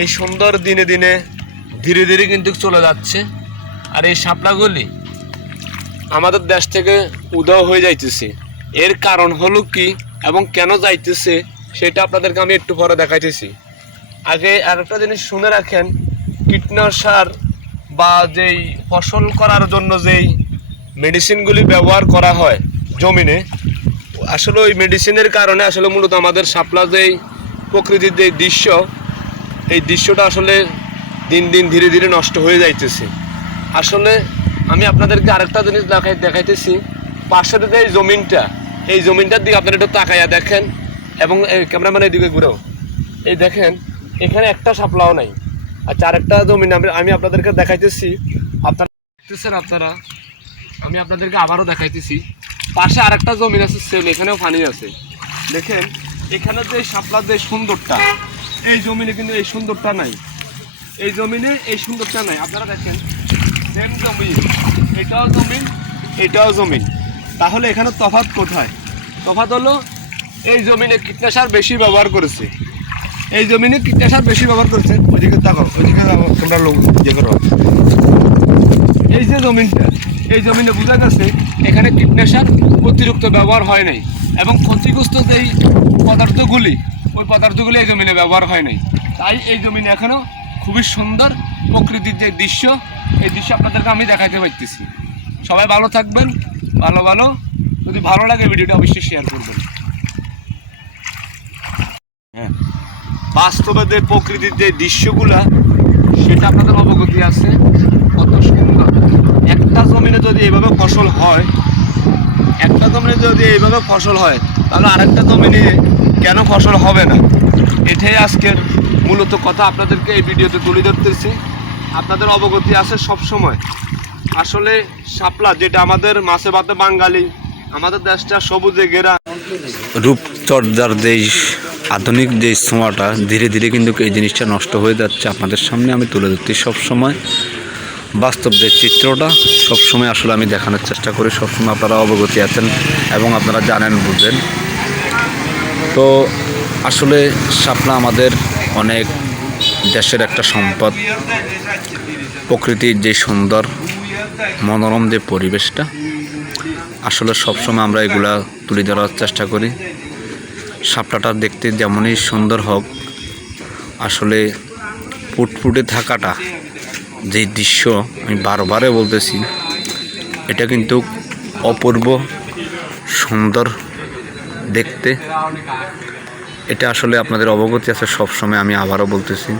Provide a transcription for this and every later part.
এই সুন্দর দিনে দিনে ধীরে ধীরে কিন্তু চলে যাচ্ছে। আর এই শাপলাগুলি আমাদের দেশ থেকে উধাও হয়ে যাইতেছে। এর কারণ হলো কি এবং কেন যাইতেছে সেটা আপনাদেরকে আমি একটু পরে দেখাইতেছি। আগে আরেকটা জিনিস শুনে রাখেন, কীটনাশক বা যেই ফসল করার জন্য যেই মেডিসিনগুলি ব্যবহার করা হয় জমিনে, আসলে ওই মেডিসিনের কারণে আসলে মূলত আমাদের শাপলা যেই প্রকৃতির যে দৃশ্য, এই দৃশ্যটা আসলে দিন দিন ধীরে ধীরে নষ্ট হয়ে যাইতেছে। আসলে আমি আপনাদেরকে আরেকটা জিনিস দেখাইতেছি। পাশের যে জমিনটা, এই জমিনটার দিকে আপনারা একটু তাকাইয়া দেখেন এবং ক্যামেরাম্যান এদিকে ঘুরেও এই দেখেন, এখানে একটা শাপলাও নাই। আচ্ছা, আরেকটা জমিন আমি আপনাদেরকে দেখাইতেছি। আপনারা দেখতেছেন, আমি আপনাদেরকে আবারও দেখাইতেছি। পাশে আরেকটা জমিন আছে সেম, এখানেও পানি আছে। দেখেন এখানে যে শাপলার যে সুন্দরটা, এই জমিনে কিন্তু এই সুন্দরটা নাই। এই জমিনে এই সুন্দরটা নাই। আপনারা দেখেন সেম জমিন, এটাও জমিন, এটাও জমিন। তাহলে এখানে তফাৎ কোথায়? তফাৎ হলো এই জমিনে কীটনাশক বেশি ব্যবহার করেছে, এই জমিনে কীটনাশক বেশি ব্যবহার করছে। ওইদিকে তাকাও, ওইদিকে তোমরা লোক ইয়ে করো। এই যে জমিনটা, এই জমিনে বোঝা গেছে এখানে কীটনাশক অতিরিক্ত ব্যবহার হয় নাই এবং ক্ষতিগ্রস্ত যেই পদার্থগুলি, ওই পদার্থগুলি এই জমিনে ব্যবহার হয় নাই। তাই এই জমিনে এখনও খুবই সুন্দর প্রকৃতির যে দৃশ্য, এই দৃশ্য আপনাদেরকে আমি দেখাতে পারতেছি। সবাই ভালো থাকবেন, ভালো যদি ভালো লাগে ভিডিওটা অবশ্যই শেয়ার করবেন। হ্যাঁ, বাস্তবে যে প্রকৃতির যে দৃশ্যগুলা সেটা আপনাদের অবগতি আছে কত সুন্দর। একটা জমিনে যদি এইভাবে ফসল হয়, তাহলে আরেকটা জমিনে কেন ফসল হবে না? এটাই আজকের মূলত কথা আপনাদেরকে এই ভিডিওতে তুলে ধরতেছি। আপনাদের অবগতি আছে সব সময়। আসলে শাপলা যেটা আমাদের মাছে ভাতে বাঙালি, আমাদের দেশটা সবুজে ঘেরা। রূপচর্চার যেই আধুনিক যে ছোঁয়াটা ধীরে ধীরে কিন্তু এই জিনিসটা নষ্ট হয়ে যাচ্ছে। আপনাদের সামনে আমি তুলে ধরছি সবসময় বাস্তব যে চিত্রটা, সবসময় আসলে আমি দেখানোর চেষ্টা করি। সবসময় আপনারা অবগতি আছেন এবং আপনারা জানেন, বুঝেন। তো আসলে শাপলা আমাদের অনেক দেশের একটা সম্পদ। প্রকৃতির যে সুন্দর মনোরম যে পরিবেশটা, আসলে সবসময় আমরা এগুলা তুলে ধরার চেষ্টা করি। শাপলাটা দেখতে যেমনই সুন্দর হোক, আসলে ফুটফুটে থাকাটা যে দৃশ্য, আমি বারবারে বলতেছি, এটা কিন্তু অপূর্ব সুন্দর দেখতে। এটা আসলে আপনাদের অবগতি আছে সবসময়, আমি আবারও বলতেছি,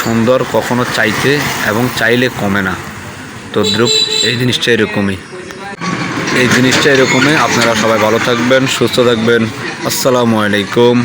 সুন্দর কখনো চাইতে এবং চাইলে কমে না। তো দ্রুপ এই জিনিসটা এরকমই, আপনারা সবাই ভালো থাকবেন, সুস্থ থাকবেন। আসসালামু আলাইকুম।